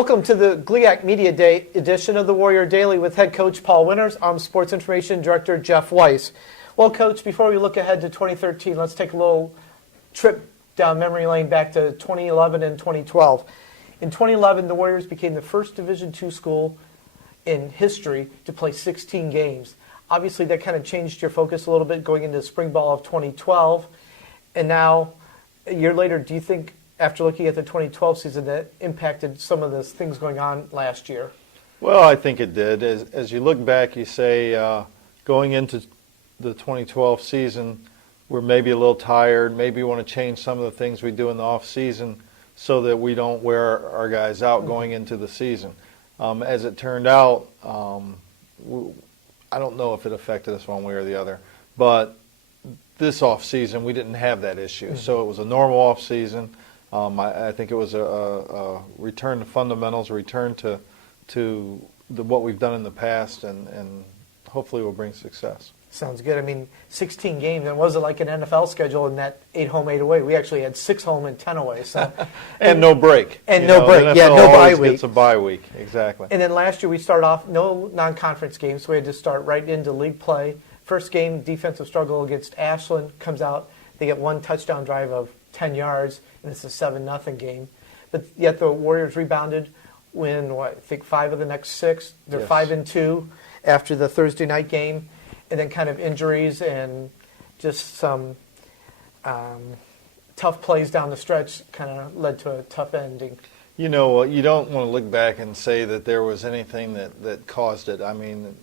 Welcome to the GLIAC Media Day edition of the Warrior Daily with head coach Paul Winters. I'm Sports Information Director Jeff Weiss. Well, Coach, before we look ahead to 2013, let's take a little trip down memory lane back to 2011 and 2012. In 2011, the Warriors became the first Division II school in history to play 16 games. Obviously, that kind of changed your focus a little bit going into spring ball of 2012. And now, a year later, do you think, after looking at the 2012 season, that impacted some of the things going on last year? Well, I think it did. As you look back, you say going into the 2012 season, we're maybe a little tired. Maybe we want to change some of the things we do in the off season so that we don't wear our guys out going into the season. As it turned out, I don't know if it affected us one way or the other, but this off season we didn't have that issue. So it was a normal off season. I think it was a return to fundamentals, a return to what we've done in the past, and hopefully will bring success. Sounds good. I mean, 16 games, and was it like an NFL schedule in that 8 home, 8 away? We actually had 6 home and 10 away. So, and no break. And no break. NFL yeah, no bye week. It's a bye week, exactly. And then last year we started off no non-conference games, so we had to start right into league play. First game, defensive struggle against Ashland, comes out. They get one touchdown drive of 10 yards, and it's a 7-0 game. But yet the Warriors rebounded, win, I think 5 of the next 6. They're 5-2 after the Thursday night game, and then kind of injuries and just some tough plays down the stretch kind of led to a tough ending. You know, you don't want to look back and say that there was anything that caused it. I mean,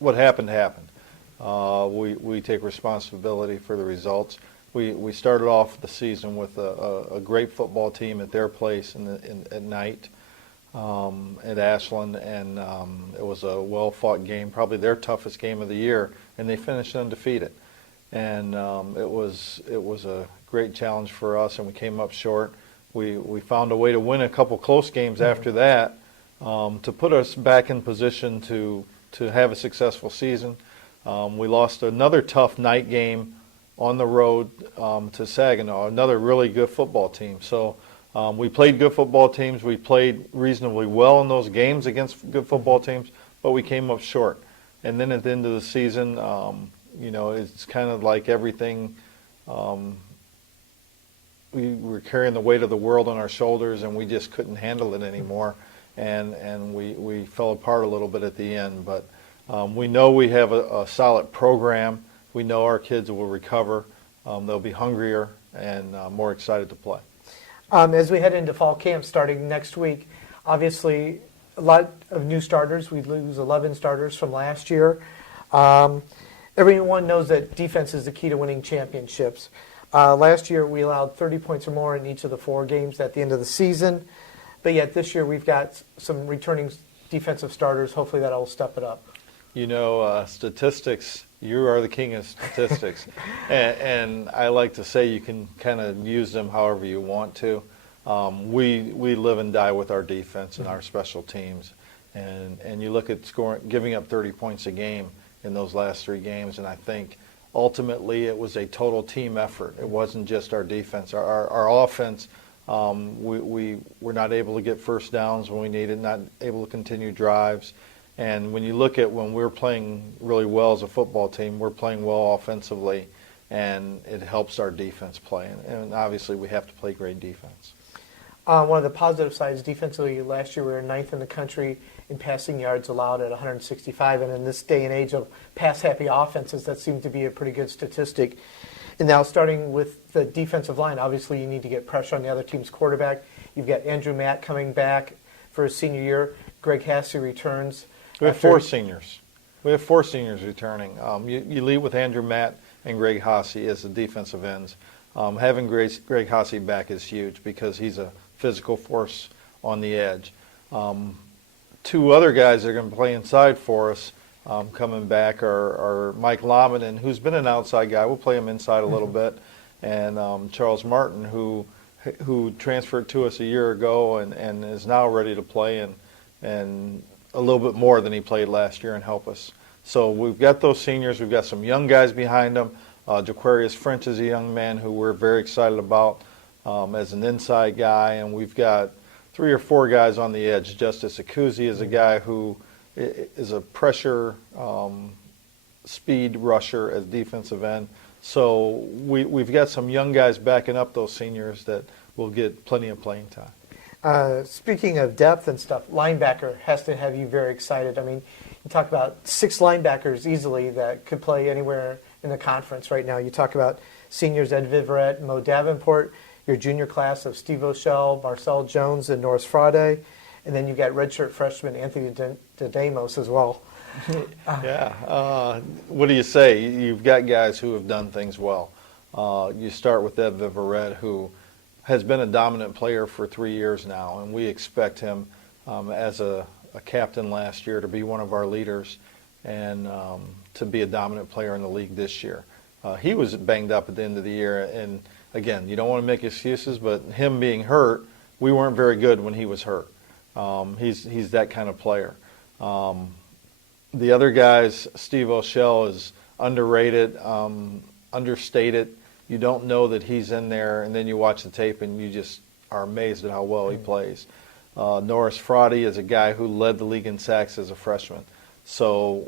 what happened happened. We take responsibility for the results. We started off the season with a great football team at their place at night at Ashland, and it was a well-fought game, probably their toughest game of the year, and they finished undefeated. And it was a great challenge for us, and we came up short. We found a way to win a couple close games after that to put us back in position to have a successful season. We lost another tough night game on the road to Saginaw, another really good football team. So we played good football teams. We played reasonably well in those games against good football teams, but we came up short. And then at the end of the season, you know, it's kind of like everything. We were carrying the weight of the world on our shoulders, and we just couldn't handle it anymore. And we fell apart a little bit at the end. But we know we have a solid program. We know our kids will recover. They'll be hungrier and more excited to play. As we head into fall camp starting next week, obviously a lot of new starters. We lose 11 starters from last year. Everyone knows that defense is the key to winning championships. Last year we allowed 30 points or more in each of the 4 games at the end of the season. But yet this year we've got some returning defensive starters. Hopefully that will step it up. You know, statistics, you are the king of statistics. and I like to say you can kind of use them however you want to. We live and die with our defense and our special teams. And you look at giving up 30 points a game in those last 3 games, and I think ultimately it was a total team effort. It wasn't just our defense. Our offense, we were not able to get first downs when we needed, not able to continue drives. And when you look at when we're playing really well as a football team, we're playing well offensively, and it helps our defense play. And obviously we have to play great defense. One of the positive sides defensively, last year we were 9th in the country in passing yards allowed at 165, and in this day and age of pass-happy offenses, that seemed to be a pretty good statistic. And now starting with the defensive line, obviously you need to get pressure on the other team's quarterback. You've got Andrew Matt coming back for his senior year. Greg Hassey returns. We have 4 seniors. We have 4 seniors returning. You lead with Andrew Matt and Greg Hassey as the defensive ends. Having Greg Hassey back is huge because he's a physical force on the edge. 2 other guys that are going to play inside for us coming back are Mike Lominen, who's been an outside guy. We'll play him inside a little bit, and Charles Martin, who transferred to us a year ago and is now ready to play and a little bit more than he played last year and help us. So we've got those seniors. We've got some young guys behind them. Jaquarius French is a young man who we're very excited about as an inside guy, and we've got 3 or 4 guys on the edge. Justice Akuzi is a guy who is a pressure speed rusher as defensive end. So we've got some young guys backing up those seniors that will get plenty of playing time. Speaking of depth and stuff, linebacker has to have you very excited. I mean, you talk about 6 linebackers easily that could play anywhere in the conference right now. You talk about seniors Ed Viverette, Mo Davenport, your junior class of Steve O'Shell, Marcel Jones, and Norris Frade, and then you've got redshirt freshman Anthony Dedamos as well. Yeah. What do you say? You've got guys who have done things well. You start with Ed Viverette, who has been a dominant player for 3 years now, and we expect him as a captain last year to be one of our leaders and to be a dominant player in the league this year. He was banged up at the end of the year, and again, you don't want to make excuses, but him being hurt, we weren't very good when he was hurt. He's that kind of player. The other guys, Steve O'Shell is underrated, understated. You don't know that he's in there, and then you watch the tape and you just are amazed at how well he plays. Norris Frade is a guy who led the league in sacks as a freshman. So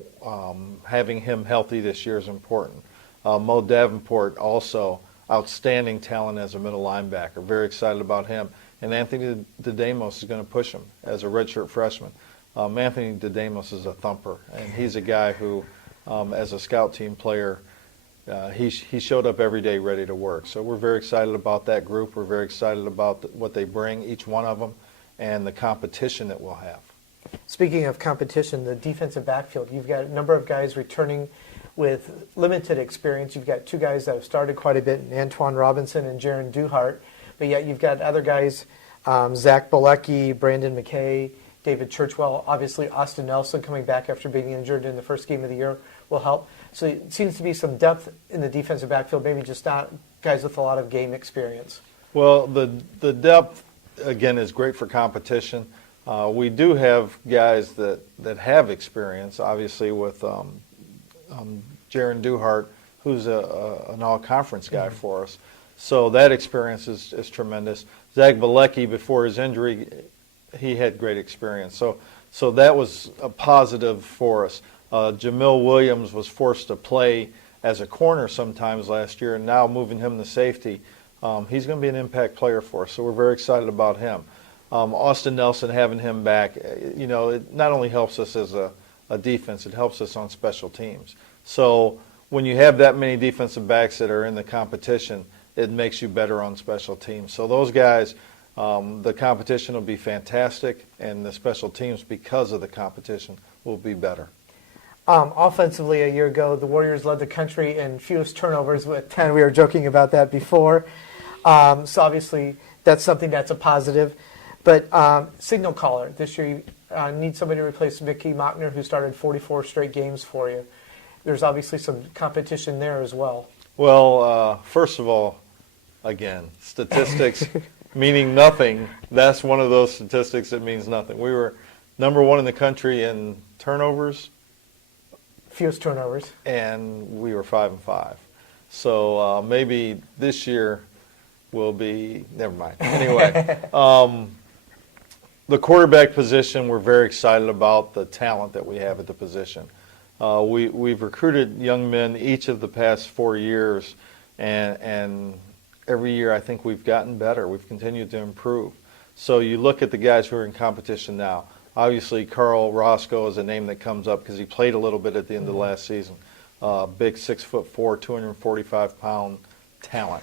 having him healthy this year is important. Mo Davenport, also outstanding talent as a middle linebacker. Very excited about him. And Anthony Dedamos is going to push him as a redshirt freshman. Anthony Dedamos is a thumper, and he's a guy who, as a scout team player, he showed up every day ready to work. So we're very excited about that group. We're very excited about what they bring, each one of them, and the competition that we'll have. Speaking of competition, the defensive backfield, you've got a number of guys returning with limited experience. You've got 2 guys that have started quite a bit, Antoine Robinson and Jaron Duhart, but yet you've got other guys, Zach Bilecki, Brandon McKay, David Churchwell, obviously Austin Nelson coming back after being injured in the first game of the year will help. So it seems to be some depth in the defensive backfield, maybe just not guys with a lot of game experience. Well, the depth, again, is great for competition. We do have guys that have experience, obviously with Jaron Duhart, who's an all-conference guy for us. So that experience is tremendous. Zach Bilecki, before his injury, he had great experience. So that was a positive for us. Jamil Williams was forced to play as a corner sometimes last year, and now moving him to safety, he's going to be an impact player for us. So we're very excited about him. Austin Nelson, having him back, it not only helps us as a defense, it helps us on special teams. So when you have that many defensive backs that are in the competition, it makes you better on special teams. So those guys, the competition will be fantastic, and the special teams, because of the competition, will be better. Offensively, a year ago, the Warriors led the country in fewest turnovers with 10. We were joking about that before. So obviously, that's something that's a positive. But signal caller, this year you need somebody to replace Mickey Mockner, who started 44 straight games for you. There's obviously some competition there as well. Well, first of all, again, statistics meaning nothing. That's one of those statistics that means nothing. We were number 1 in the country in turnovers. Fewest turnovers. And we were 5-5. So maybe this year will be, never mind. Anyway, the quarterback position, we're very excited about the talent that we have at the position. We've recruited young men each of the past 4 years, and every year I think we've gotten better. We've continued to improve. So you look at the guys who are in competition now. Obviously, Carl Roscoe is a name that comes up because he played a little bit at the end of last season. Big 6'4", 245-pound talent.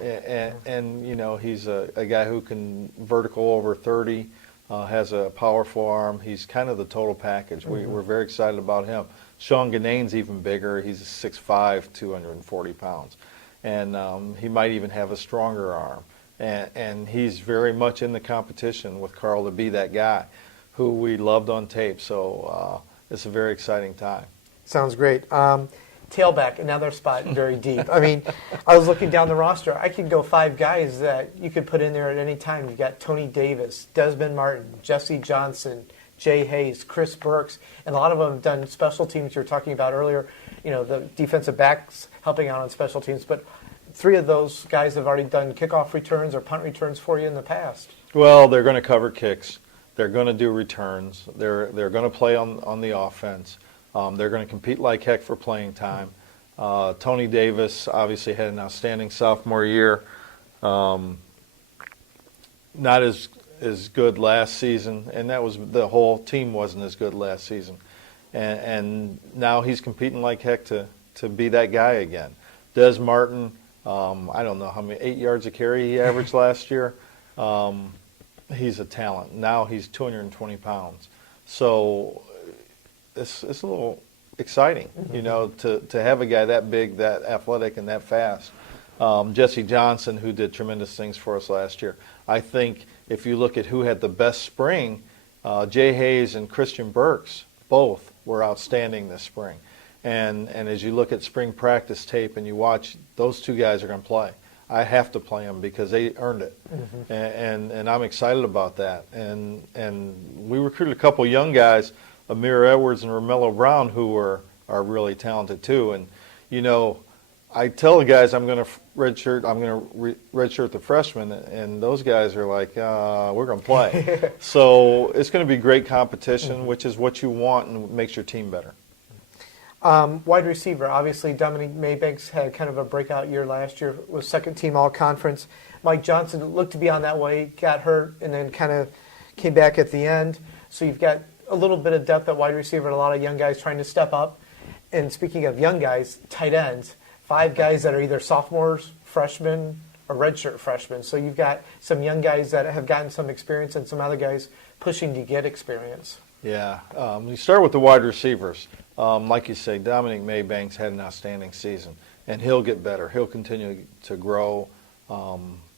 And he's a guy who can vertical over 30, has a powerful arm. He's kind of the total package. We're very excited about him. Sean Ganane's even bigger. He's 6'5", 240 pounds. And he might even have a stronger arm. And he's very much in the competition with Carl to be that guy who we loved on tape. So it's a very exciting time. Sounds great. Tailback, another spot very deep. I mean, I was looking down the roster. I could go 5 guys that you could put in there at any time. You've got Tony Davis, Desmond Martin, Jesse Johnson, Jay Hayes, Chris Burks, and a lot of them have done special teams you were talking about earlier, the defensive backs helping out on special teams. But 3 of those guys have already done kickoff returns or punt returns for you in the past. Well, they're going to cover kicks. They're going to do returns. They're going to play on the offense. They're going to compete like heck for playing time. Tony Davis obviously had an outstanding sophomore year. Not as good last season, and that was the whole team wasn't as good last season. And now he's competing like heck to be that guy again. Des Martin, I don't know how many, 8 yards a carry he averaged last year. He's a talent. Now he's 220 pounds. So it's a little exciting, you know, to have a guy that big, that athletic, and that fast. Jesse Johnson, who did tremendous things for us last year. I think if you look at who had the best spring, Jay Hayes and Christian Burks both were outstanding this spring. And as you look at spring practice tape and you watch, those two guys are going to play. I have to play them because they earned it. And I'm excited about that. And we recruited a couple young guys, Amir Edwards and Romello Brown, who are really talented too. And, you know, I tell the guys I'm going to redshirt the freshmen, and those guys are like, we're going to play. So it's going to be great competition, which is what you want and makes your team better. Wide receiver, obviously Dominic Maybanks had kind of a breakout year last year, was second team all-conference. Mike Johnson looked to be on that way, got hurt, and then kind of came back at the end. So you've got a little bit of depth at wide receiver and a lot of young guys trying to step up. And speaking of young guys, tight ends, 5 guys that are either sophomores, freshmen, or redshirt freshmen. So you've got some young guys that have gotten some experience and some other guys pushing to get experience. Yeah, you start with the wide receivers. Like you say, Dominic Maybanks had an outstanding season, and he'll get better. He'll continue to grow,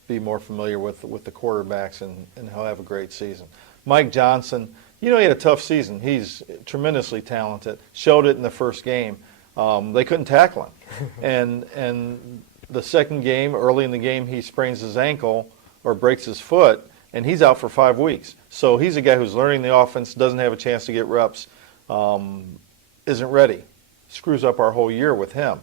be more familiar with the quarterbacks, and he'll have a great season. Mike Johnson, you know, he had a tough season. He's tremendously talented. Showed it in the first game. They couldn't tackle him. And the second game, early in the game, he sprains his ankle or breaks his foot, and he's out for 5 weeks. So he's a guy who's learning the offense, doesn't have a chance to get reps, isn't ready. Screws up our whole year with him.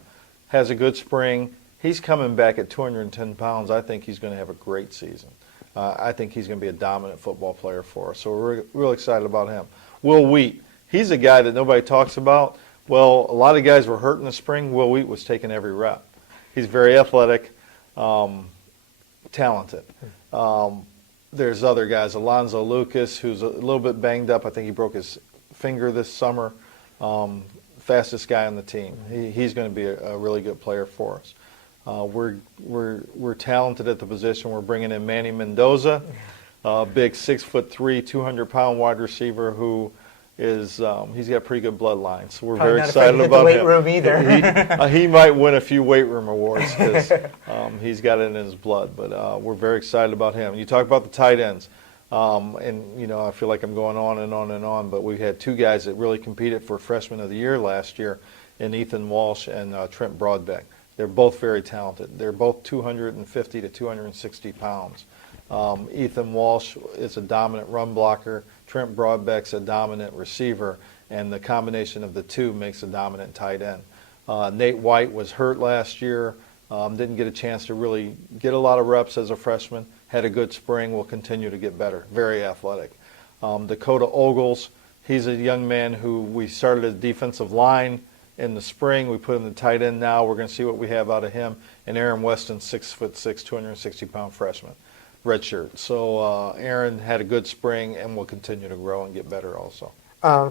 Has a good spring. He's coming back at 210 pounds. I think he's going to have a great season. I think he's going to be a dominant football player for us. So we're real excited about him. Will Wheat, he's a guy that nobody talks about. Well, a lot of guys were hurt in the spring. Will Wheat was taking every rep. He's very athletic, talented. There's other guys, Alonzo Lucas, who's a little bit banged up. I think he broke his finger this summer. Fastest guy on the team. He's going to be a really good player for us. We're talented at the position. We're bringing in Manny Mendoza, big 6'3", 200-pound wide receiver who is he's got pretty good bloodline. So we're very excited about him. Not afraid to hit the weight room either. He might win a few weight room awards because he's got it in his blood. But we're very excited about him. You talk about the tight ends. And, you know, I feel like I'm going on and on and on, but we had 2 guys that really competed for Freshman of the Year last year in Ethan Walsh and Trent Broadbeck. They're both very talented. They're both 250 to 260 pounds. Ethan Walsh is a dominant run blocker. Trent Broadbeck's a dominant receiver, and the combination of the two makes a dominant tight end. Nate White was hurt last year, didn't get a chance to really get a lot of reps as a freshman. Had a good spring, will continue to get better. Very athletic. Dakota Ogles, he's a young man who we started as defensive line in the spring. We put him in the tight end now. We're going to see what we have out of him. And Aaron Weston, 6'6", 260-pound freshman, redshirt. So Aaron had a good spring and will continue to grow and get better also.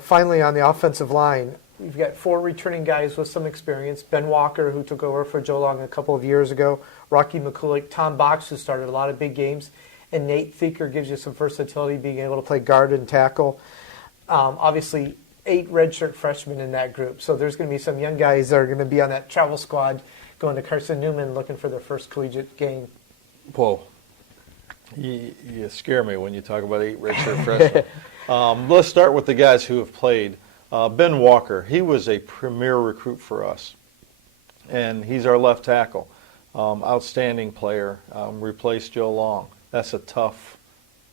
Finally, on the offensive line, you've got 4 returning guys with some experience. Ben Walker, who took over for Joe Long a couple of years ago. Rocky McCulloch, Tom Box, who started a lot of big games. And Nate Theaker gives you some versatility, being able to play guard and tackle. Obviously, 8 redshirt freshmen in that group. So there's going to be some young guys that are going to be on that travel squad going to Carson Newman looking for their first collegiate game. Whoa. You scare me when you talk about 8 redshirt freshmen. Let's start with the guys who have played. Ben Walker, he was a premier recruit for us, and he's our left tackle. Outstanding player, replaced Joe Long. That's a tough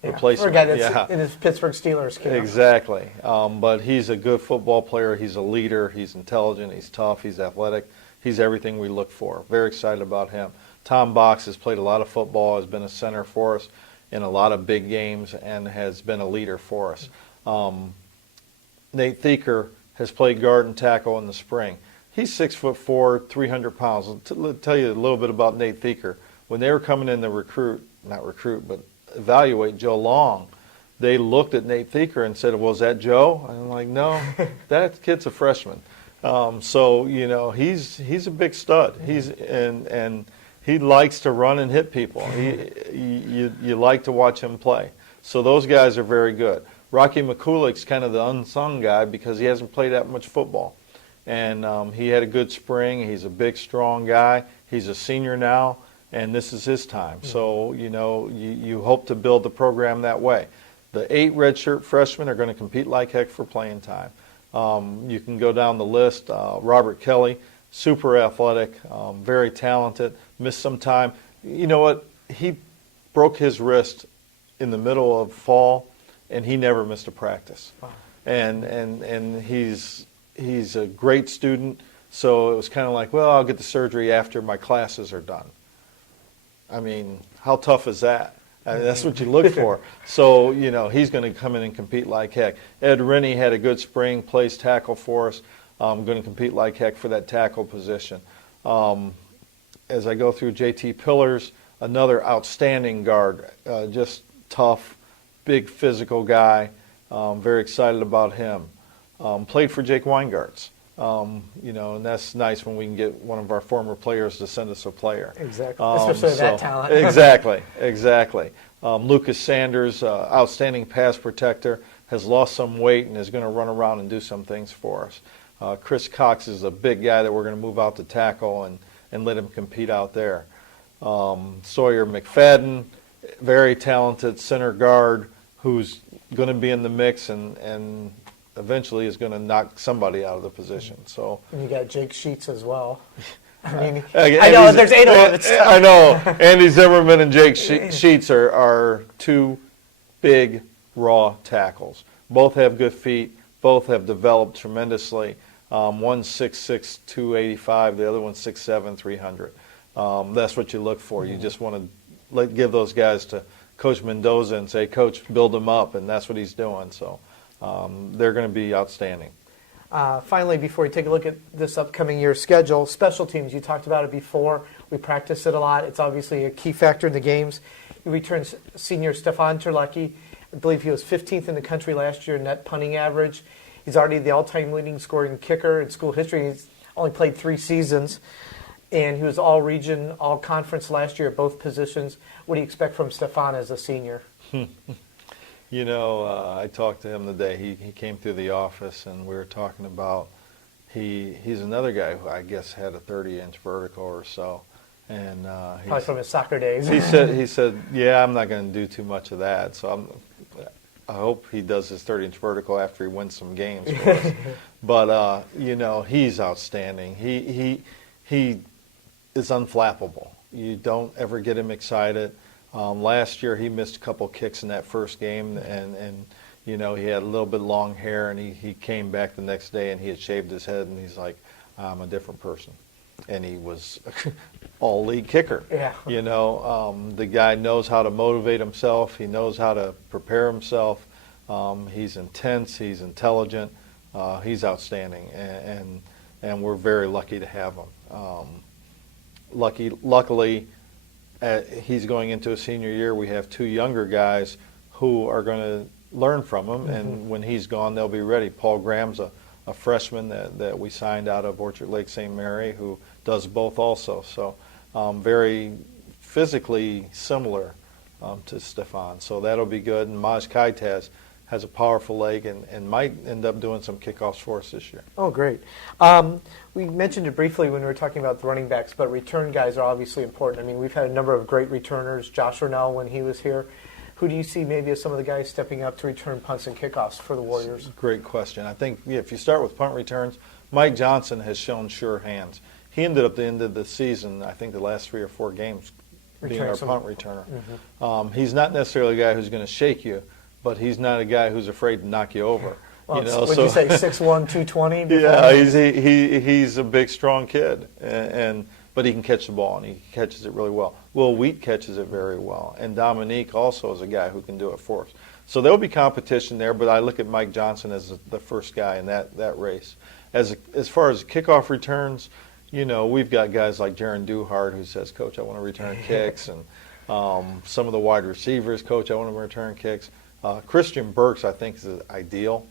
replacement. For a guy that's in his Pittsburgh Steelers camp. Exactly, but he's a good football player. He's a leader. He's intelligent. He's tough. He's athletic. He's everything we look for. Very excited about him. Tom Box has played a lot of football, has been a center for us, in a lot of big games and has been a leader for us. Nate Theaker has played guard and tackle in the spring. He's 6'4", 300 pounds. I'll tell you a little bit about Nate Theaker. When they were coming in to but evaluate Joe Long, they looked at Nate Theaker and said, "Well, is that Joe?" And I'm like, "No, that kid's a freshman." So he's a big stud. And he likes to run and hit people. You like to watch him play. So those guys are very good. Rocky McCulloch's kind of the unsung guy because he hasn't played that much football. And he had a good spring. He's a big, strong guy. He's a senior now, and this is his time. So, you hope to build the program that way. The 8 redshirt freshmen are going to compete like heck for playing time. You can go down the list. Robert Kelly, super athletic, very talented, missed some time. You know what? He broke his wrist in the middle of fall, and he never missed a practice. Wow. And he's a great student, so it was kind of like, well, I'll get the surgery after my classes are done. I mean, how tough is that? I mean, that's what you look for. So, he's going to come in and compete like heck. Ed Rennie had a good spring, plays tackle for us. Going to compete like heck for that tackle position. As I go through JT Pillars, another outstanding guard, just tough, big physical guy. Very excited about him. Played for Jake Weingarts. And that's nice when we can get one of our former players to send us a player. Exactly, especially that talent. Exactly. Lucas Sanders, outstanding pass protector, has lost some weight and is going to run around and do some things for us. Chris Cox is a big guy that we're going to move out to tackle and let him compete out there. Sawyer McFadden, very talented center guard who's going to be in the mix and eventually is going to knock somebody out of the position. So and you got Jake Sheets as well. I mean, I know there's 8 of them. I know. Andy Zimmerman and Jake Sheets are 2 big, raw tackles. Both have good feet. Both have developed tremendously. One's 6'6", 285. The other one's 6'7", 300. That's what you look for. You just want to give those guys to Coach Mendoza and say, "Coach, build them up," and that's what he's doing. So they're going to be outstanding. Finally, before we take a look at this upcoming year's schedule, special teams, you talked about it before. We practice it a lot. It's obviously a key factor in the games. You return senior Stefan Terlecki. I believe he was 15th in the country last year in net punting average. He's already the all-time leading scoring kicker in school history. He's only played 3 seasons. And he was all-region, all-conference last year at both positions. What do you expect from Stefan as a senior? I talked to him the day he came through the office, and we were talking about he's another guy who I guess had a 30-inch vertical or so, and probably from his soccer days. he said, "Yeah, I'm not going to do too much of that." So I hope he does his 30-inch vertical after he wins some games for us. But he's outstanding. He is unflappable. You don't ever get him excited. Last year he missed a couple kicks in that first game, and he had a little bit long hair, and he came back the next day and he had shaved his head, and he's like, "I'm a different person." And he was all-league kicker. Yeah. The guy knows how to motivate himself. He knows how to prepare himself. He's intense. He's intelligent. He's outstanding, and we're very lucky to have him. Luckily, he's going into a senior year. We have 2 younger guys who are going to learn from him, and when he's gone, they'll be ready. Paul Graham's a freshman that we signed out of Orchard Lake St. Mary who does both also. So very physically similar to Stefan. So that'll be good. And Maj Kaitaz has a powerful leg and might end up doing some kickoffs for us this year. Oh, great. We mentioned it briefly when we were talking about the running backs, but return guys are obviously important. I mean, we've had a number of great returners. Josh Ronell, when he was here. Who do you see maybe as some of the guys stepping up to return punts and kickoffs for the Warriors? Great question. I think if you start with punt returns, Mike Johnson has shown sure hands. He ended up at the end of the season, I think the last 3 or 4 games, being our punt returner. He's not necessarily a guy who's going to shake you, but he's not a guy who's afraid to knock you over. Well, would you say 6'1", 220? Yeah, he's a big, strong kid, and but he can catch the ball, and he catches it really well. Will Wheat catches it very well, and Dominique also is a guy who can do it for us. So there will be competition there, but I look at Mike Johnson as the first guy in that race. As far as kickoff returns, we've got guys like Jaron Duhart who says, Coach, I want to return kicks, and some of the wide receivers, Coach, I want to return kicks. Christian Burks, I think, is ideal,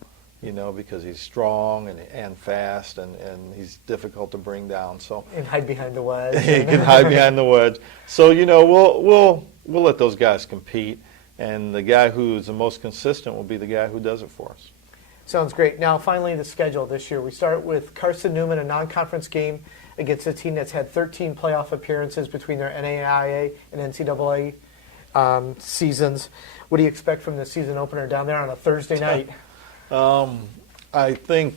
because he's strong and fast, and he's difficult to bring down. So and hide behind the wedge. He can hide behind the wedge. So we'll let those guys compete, and the guy who's the most consistent will be the guy who does it for us. Sounds great. Now, finally, the schedule this year. We start with Carson Newman, a non-conference game against a team that's had 13 playoff appearances between their NAIA and NCAA seasons. What do you expect from the season opener down there on a Thursday night? I think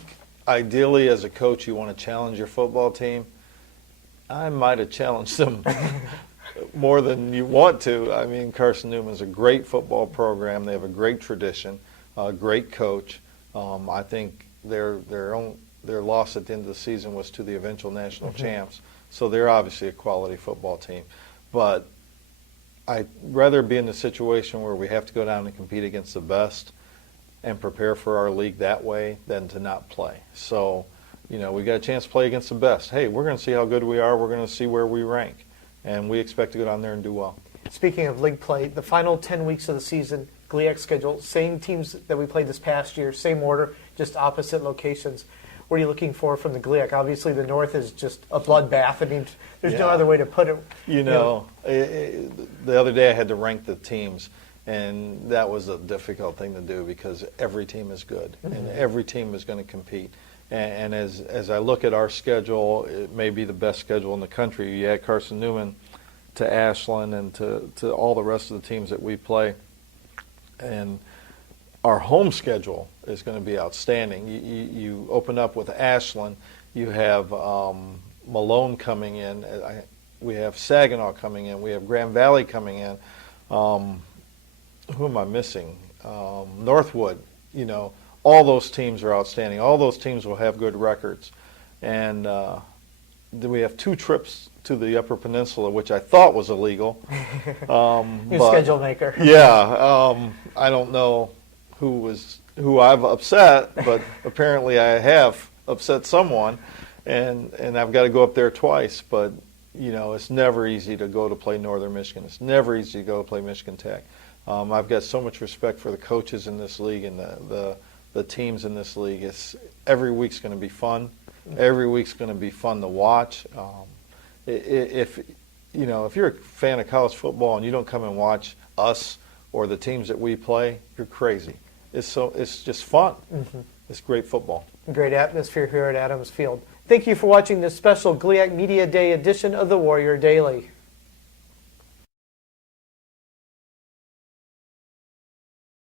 ideally as a coach you want to challenge your football team. I might have challenged them more than you want to. I mean, Carson Newman's a great football program. They have a great tradition, a great coach. I think their loss at the end of the season was to the eventual national champs, so they're obviously a quality football team. But I'd rather be in the situation where we have to go down and compete against the best and prepare for our league that way than to not play. So, we got a chance to play against the best. Hey, we're going to see how good we are. We're going to see where we rank, and we expect to go down there and do well. Speaking of league play, the final 10 weeks of the season, GLIAC schedule, same teams that we played this past year, same order, just opposite locations. What are you looking for from the GLIAC? Obviously, the North is just a bloodbath. I mean, there's no other way to put it. The other day I had to rank the teams, and that was a difficult thing to do because every team is good, and every team is going to compete. And as I look at our schedule, it may be the best schedule in the country. You add Carson Newman to Ashland and to all the rest of the teams that we play. And our home schedule is going to be outstanding. You open up with Ashland. You have Malone coming in. We have Saginaw coming in. We have Grand Valley coming in. Who am I missing? Northwood. All those teams are outstanding. All those teams will have good records. And then we have 2 trips to the Upper Peninsula, which I thought was illegal. New schedule maker. Yeah. I don't know who I've upset, but apparently I have upset someone, and I've got to go up there twice. But it's never easy to go to play Northern Michigan. It's never easy to go to play Michigan Tech. I've got so much respect for the coaches in this league and the teams in this league. Every week's going to be fun. Every week's going to be fun to watch. If you're a fan of college football and you don't come and watch us or the teams that we play, you're crazy. It's just fun. It's great football. Great atmosphere here at Adams Field. Thank you for watching this special GLIAC Media Day edition of the Warrior Daily.